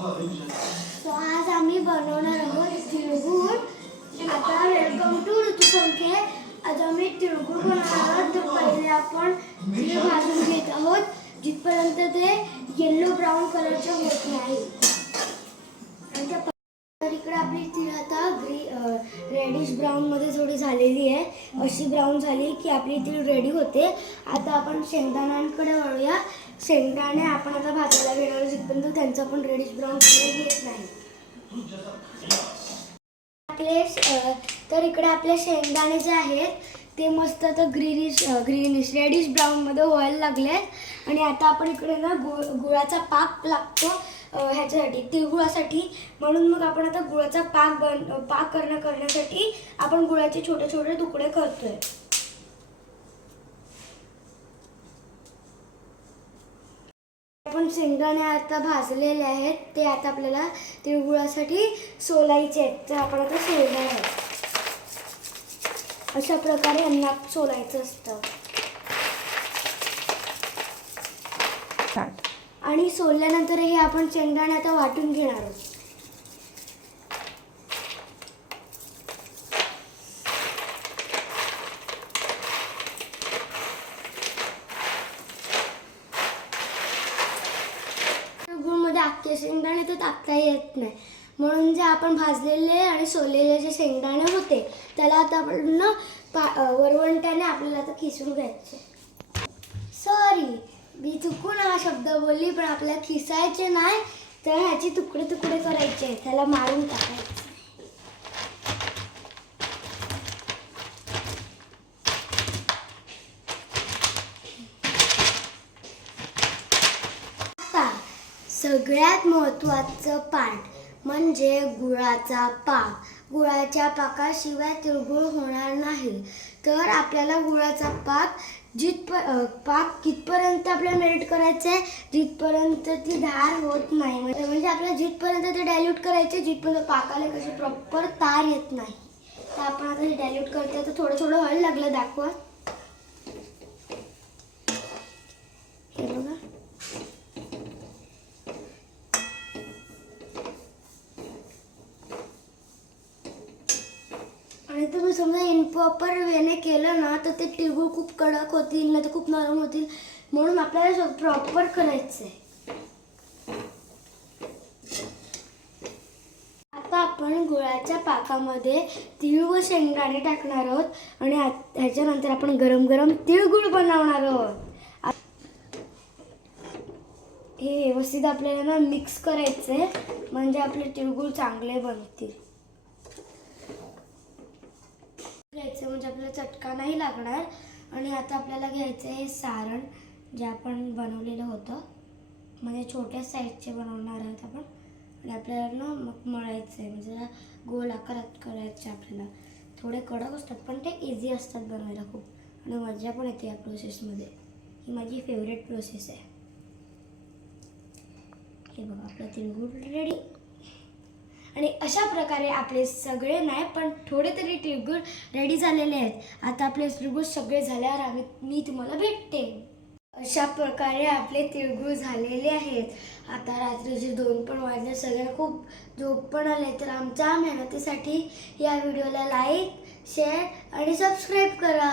So आज आम्ही बनवणार आहोत तिळगुळ. आता वेलकम टू ऋतुसंख्ये. आज आम्ही तिळगुळ बनवणार आहोत. तर पहिले आपण तीळ भाजून घेत आहोत जिथपर्यंत ते येलो ब्राऊन कलरचे होत नाही. तर इकडे आपली तीळ आता रेडिश ब्राऊन मध्ये थोडी झालेली आहे. अशी ब्राऊन झाली की आपली तीळ रेडी होते. आता आपण शेंगदाण्यांकडे वळूया. शेंगदाणे आपण आता भाजायला घेणार जिथपर्यंत त्यांचा पण रेडिश ब्राऊन कलर येत नाही. तर इकडे आपले शेंगदाणे जे आहेत ते मस्त आता ग्रीनिश रेडिश ब्राऊन मध्ये व्हायला लागले. आणि आता आपण इकडे ना गुळाचा पाक लागतो ह्याच्यासाठी तिळगुळासाठी. म्हणून मग आपण आता गुळाचा पाक करण्यासाठी आपण गुळाचे छोटे छोटे तुकडे करतोय. आपण शेंगदाणे आता भाजलेले आहेत ते आता आपल्याला तिळगुळासाठी सोलायचे आहेत. तर आपण आता सोलणार आहोत. अशा प्रकारे यांना सोलायचं असतं. आणि सोलल्यानंतर हे आपण शेंगदाणे आता वाटून घेणार आहोत. गुळमध्ये अख्खे शेंगदाणे तर टाकता येत नाही. म्हणून जे आपण भाजलेले आणि सोललेले जे शेंगदाणे होते त्याला आता आपण वरवंट्याने आपल्याला आता खिसून घ्यायचे. सॉरी, मी चुकून हा शब्द बोलली, पण आपल्याला खिसायचे नाही तर ह्याचे तुकडे तुकडे करायचे, त्याला मारून टाकायचे. सगळ्यात महत्त्वाचं पार्ट म्हणजे गुळाचा पाक. गुळाच्या पाकाशिवाय तिळगुळ होणार नाही. तर आपल्याला गुळाचा पाक कितपर्यंत आपल्याला मेल्ट करायचं आहे, जिथपर्यंत ती धार होत नाही. म्हणजे आपल्याला जिथपर्यंत ते डायल्यूट करायचे, जिथपर्यंत पाकाला कशी प्रॉपर तार येत नाही. तर आपण आता हे डायल्यूट करते. तर थोडं थोडं व्हायला लागलं, दाखवा. हे बघा. आणि तुम्ही समजा इम्प्रॉपर वेने केलं ना तर ते तिळगुळ खूप कडक होतील, नाही तर खूप नरम होतील. म्हणून आपल्याला प्रॉपर करायचं आहे. आता आपण गुळाच्या पाकामध्ये तीळ व शेंगदाणे टाकणार आहोत आणि ह्याच्यानंतर आपण गरम गरम तिळगुळ बनवणार आहोत. हे व्यवस्थित आपल्याला ना मिक्स करायचं आहे, म्हणजे आपले तिळगुळ चांगले बनतील. घ्यायचं म्हणजे आपल्याला चटका नाही लागणार. आणि आता आपल्याला घ्यायचं आहे सारण जे आपण बनवलेलं होतं, म्हणजे छोट्या साईजचे बनवणार आहोत आपण. आणि आपल्याला ना मग मळायचं आहे, म्हणजे गोल आकारात करायचे. आपल्याला थोडे कडक असतात पण ते इझी असतात बनवायला खूप, आणि मजा पण येते या प्रोसेसमध्ये. ही माझी फेवरेट प्रोसेस आहे. हे बघा, आपलं तिळगुळ रेडी. आणि अशा प्रकारे आपले सगळे नाही पण थोडे तरी तिळगुळ रेडी झालेले आहेत. आता आपले तिळगुळ सगळे झाल्यावर मी तुम्हाला भेटते. अशा प्रकारे आपले तिळगुळ झालेले आहेत. आता रात्रीचे 2 पण वाजले, सगळ्यांना खूप झोप पण आले. तर आमच्या मेहनतीसाठी या व्हिडिओला लाईक, शेअर आणि सबस्क्राईब करा.